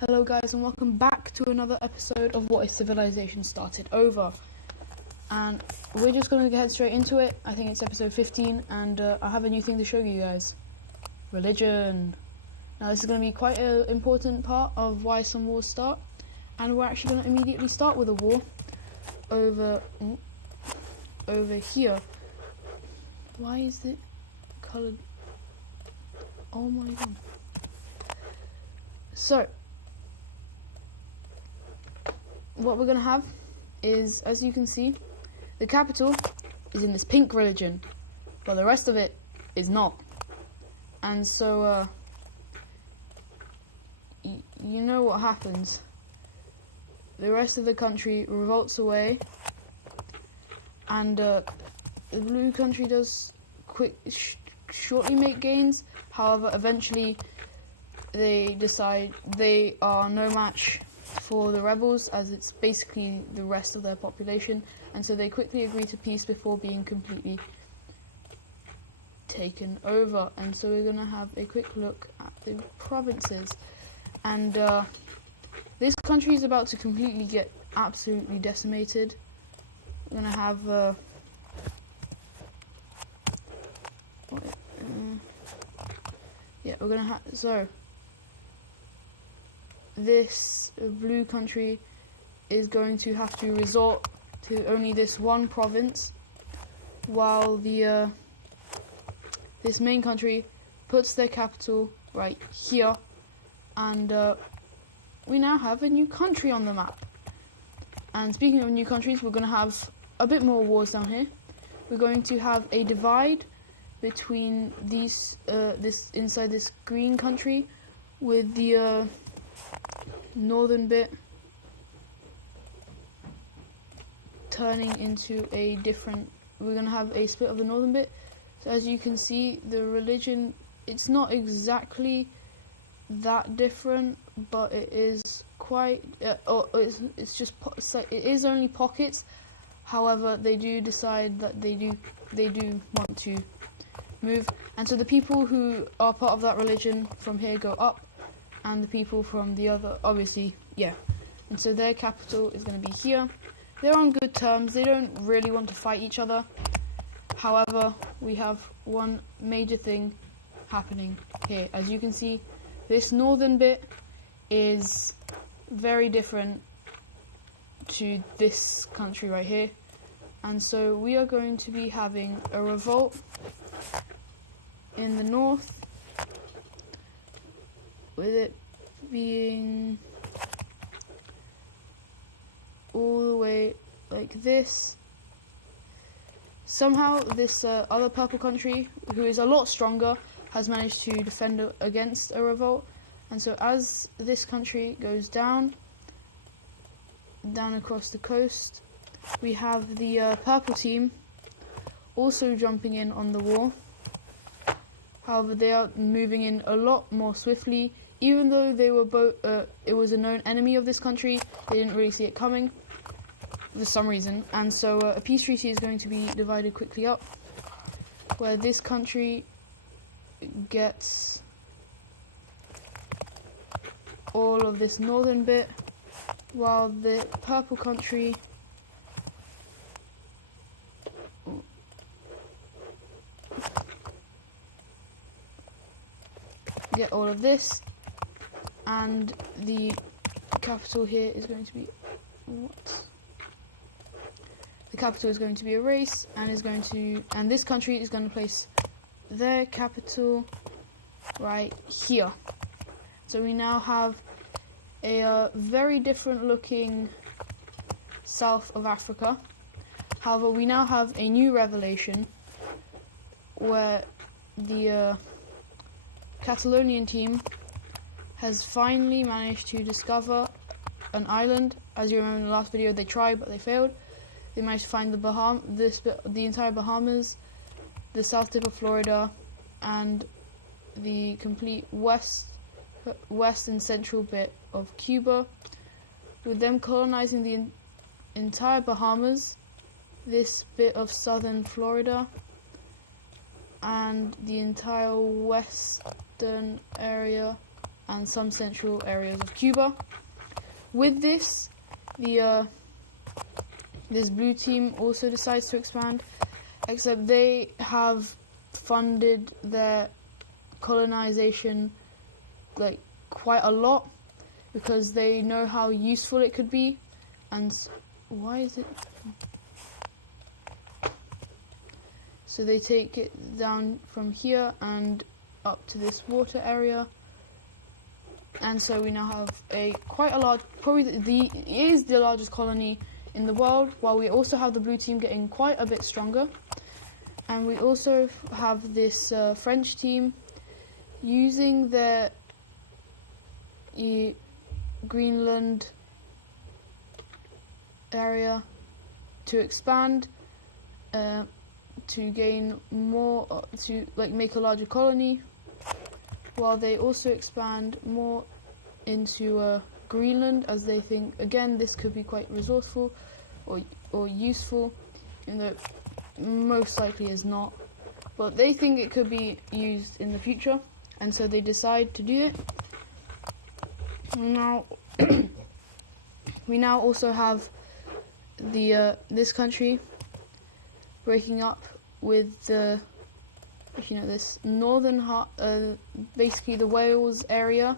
Hello guys, and welcome back to another episode of What If Civilization Started Over. And we're just going to head straight into it. I think it's episode 15, and I have a new thing to show you guys. Religion. Now this is going to be quite an important part of why some wars start, and we're actually going to immediately start with a war over here. Why is it coloured? Oh my god. So what we're going to have is, as you can see, the capital is in this pink religion, but the rest of it is not. And so, you know what happens. The rest of the country revolts away, and the blue country does shortly make gains. However, eventually they decide they are no match for the rebels, as it's basically the rest of their population, and so they quickly agree to peace before being completely taken over. And so we're going to have a quick look at the provinces, and this country is about to completely get absolutely decimated. We're going to have we're going to have, so this blue country is going to have to resort to only this one province, while the this main country puts their capital right here, and we now have a new country on the map. And speaking of new countries, we're going to have a bit more wars down here. We're going to have a divide between these inside this green country, with the northern bit turning into a different. We're going to have a split of the northern bit. So as you can see, the religion, it's not exactly that different, but it is quite it's just it is only pockets. However, they do decide that they do want to move, and so the people who are part of that religion from here go up, and the people from the other, obviously, and so their capital is going to be here. They're on good terms. They don't really want to fight each other. However, we have one major thing happening here. As you can see, this northern bit is very different to this country right here, and so we are going to be having a revolt in the north, with it being all the way like this. Somehow this other purple country, who is a lot stronger, has managed to defend against a revolt. And so as this country goes down across the coast, we have the purple team also jumping in on the war. However, they are moving in a lot more swiftly. Even though they were both, it was a known enemy of this country, they didn't really see it coming for some reason. And so a peace treaty is going to be divided quickly up, where this country gets all of this northern bit, while the purple country get all of this. And the capital here is going to be the capital is going to be a race, and this country is going to place their capital right here. So we now have a very different looking south of Africa. However, we now have a new revelation, where the Catalonian team has finally managed to discover an island. As you remember in the last video, they tried but they failed. They managed to find the entire Bahamas, the south tip of Florida, and the complete west and central bit of Cuba, with them colonizing the entire Bahamas, this bit of southern Florida, and the entire western area and some central areas of Cuba. With this, this blue team also decides to expand, except they have funded their colonization like quite a lot because they know how useful it could be. And why is it? So they take it down from here and up to this water area. And so we now have quite a large, probably it is the largest colony in the world, while we also have the blue team getting quite a bit stronger. And we also have this French team using their Greenland area to expand, to gain more, to like make a larger colony, while they also expand more into Greenland, as they think again this could be quite resourceful or useful, even though most likely is not, but they think it could be used in the future, and so they decide to do it. Now we now also have this country breaking up with this northern basically the Wales area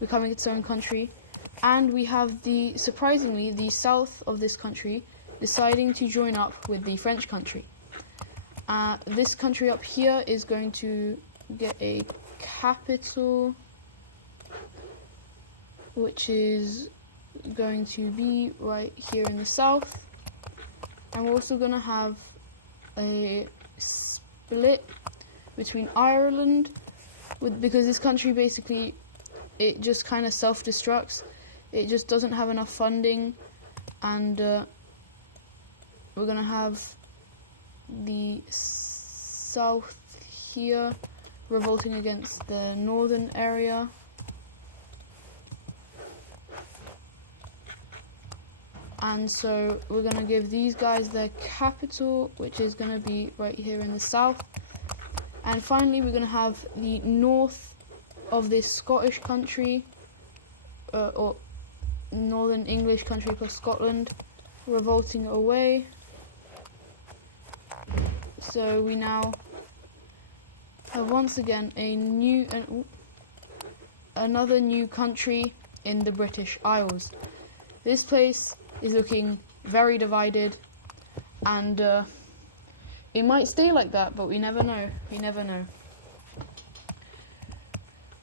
becoming its own country, and we have surprisingly the south of this country deciding to join up with the French country. This country up here is going to get a capital, which is going to be right here in the south, and we're also going to have a split between Ireland, because this country basically, it just kind of self-destructs. It just doesn't have enough funding, and we're going to have the south here revolting against the northern area. And so we're going to give these guys their capital, which is going to be right here in the south. And finally, we're going to have the north of this Scottish country, or Northern English country plus Scotland, revolting away. So we now have once again another new country in the British Isles. This place is looking very divided, and it might stay like that, but we never know. We never know.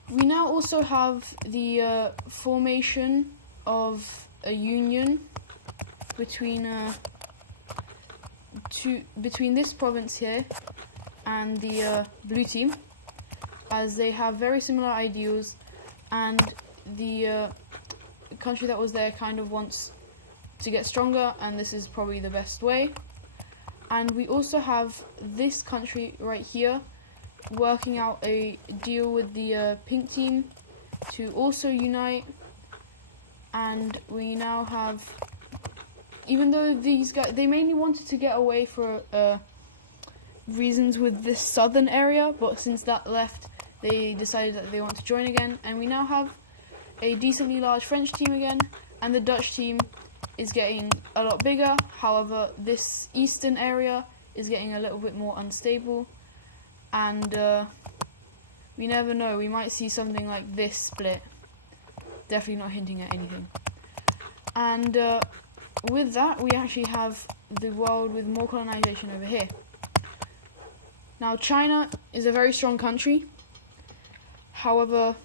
We now also have the formation of a union between this province here and the blue team, as they have very similar ideals, and the country that was there kind of wants to get stronger, and this is probably the best way. And we also have this country right here working out a deal with the pink team to also unite. And we now have, even though these guys, they mainly wanted to get away for reasons with this southern area, but since that left, they decided that they want to join again. And we now have a decently large French team again, and the Dutch team is getting a lot bigger. However, this eastern area is getting a little bit more unstable, and we never know, we might see something like this split. Definitely not hinting at anything. And with that, we actually have the world with more colonization over here. Now, China is a very strong country. However,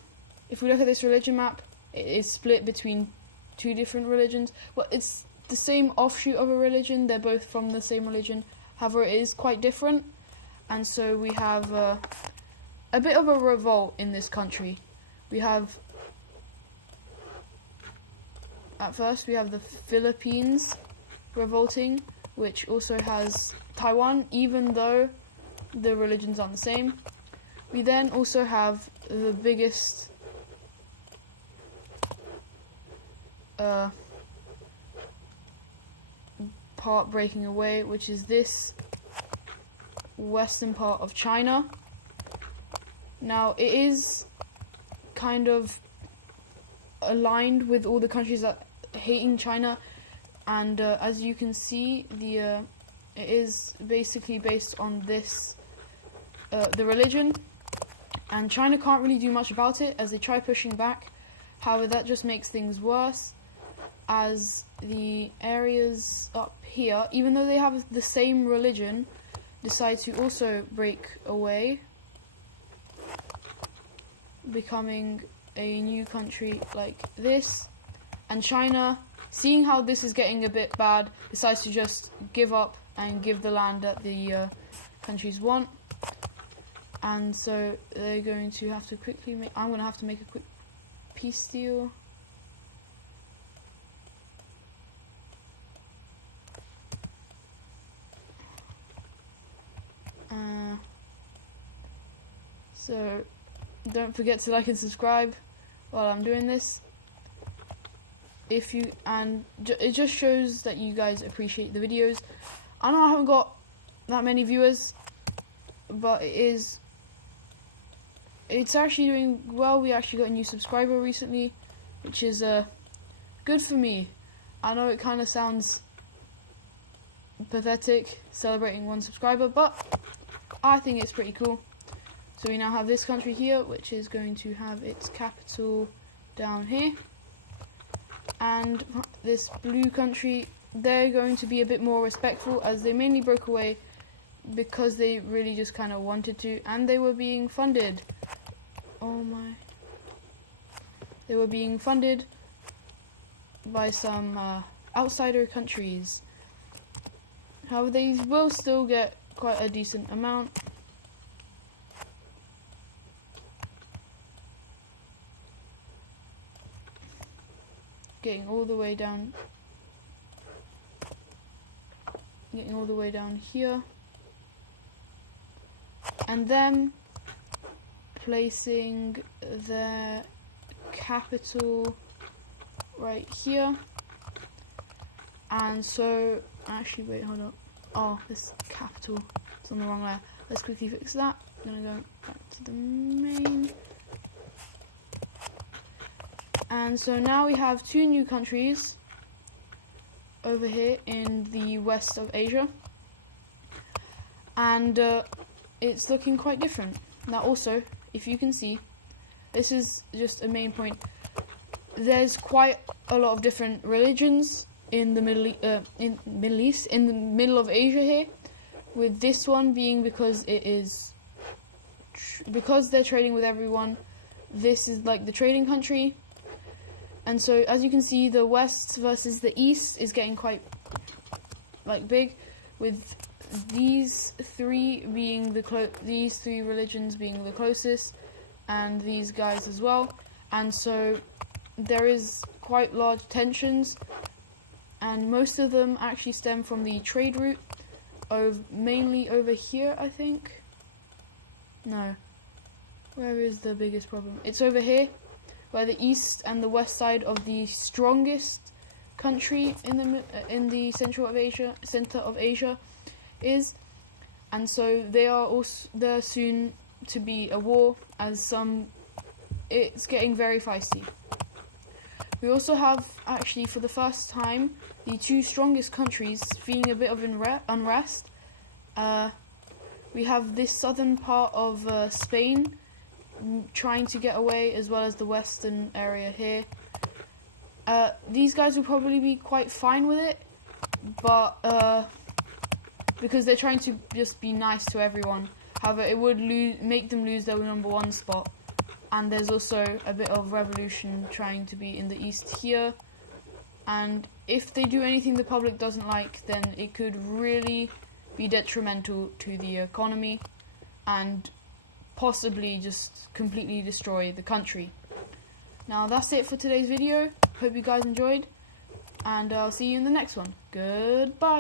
if we look at this religion map, it is split between two different religions. Well, it's the same offshoot of a religion. They're both from the same religion. However, it is quite different. And so we have a bit of a revolt in this country. We have, at first, we have the Philippines revolting, which also has Taiwan, even though the religions aren't the same. We then also have the biggest part breaking away, which is this western part of China. Now, it is kind of aligned with all the countries that hating China, and as you can see, it is basically based on this, the religion, and China can't really do much about it as they try pushing back. However, that just makes things worse, as the areas up here, even though they have the same religion, decide to also break away, becoming a new country like this. And China, seeing how this is getting a bit bad, decides to just give up and give the land that the countries want. And so they're going to have to quickly make, I'm going to have to make a quick peace deal. So don't forget to like and subscribe while I'm doing this. If you, and it just shows that you guys appreciate the videos. I know I haven't got that many viewers, but it's actually doing well. We actually got a new subscriber recently, which is good for me. I know it kind of sounds pathetic celebrating one subscriber, but I think it's pretty cool. So we now have this country here, which is going to have its capital down here. And this blue country, they're going to be a bit more respectful, as they mainly broke away because they really just kind of wanted to, and they were being funded. Oh my. They were being funded by some outsider countries. However, they will still get quite a decent amount. Getting all the way down here, and then placing their capital right here. And so, actually, wait, hold up. Oh, this capital is on the wrong layer. Let's quickly fix that. I'm gonna go back to the main. And so now we have two new countries over here in the west of Asia, and it's looking quite different. Now also, if you can see, this is just a main point, there's quite a lot of different religions in the Middle East, in the middle of Asia here, with this one being because it is, because they're trading with everyone, this is like the trading country. And so, as you can see, the west versus the east is getting quite big, with these three being these three religions being the closest, and these guys as well. And so there is quite large tensions, and most of them actually stem from the trade route of mainly over here, I think. No, where is the biggest problem? It's over here, where the east and the west side of the strongest country in the center of Asia is, and so they're soon to be a war, as it's getting very feisty. We also have, actually for the first time, the two strongest countries feeling a bit of unrest. We have this southern part of Spain trying to get away, as well as the western area here. These guys will probably be quite fine with it, but because they're trying to just be nice to everyone. However, it would make them lose their #1 spot. And there's also a bit of revolution trying to be in the east here. And if they do anything the public doesn't like, then it could really be detrimental to the economy and possibly just completely destroy the country. Now that's it for today's video. Hope you guys enjoyed, and I'll see you in the next one. Goodbye.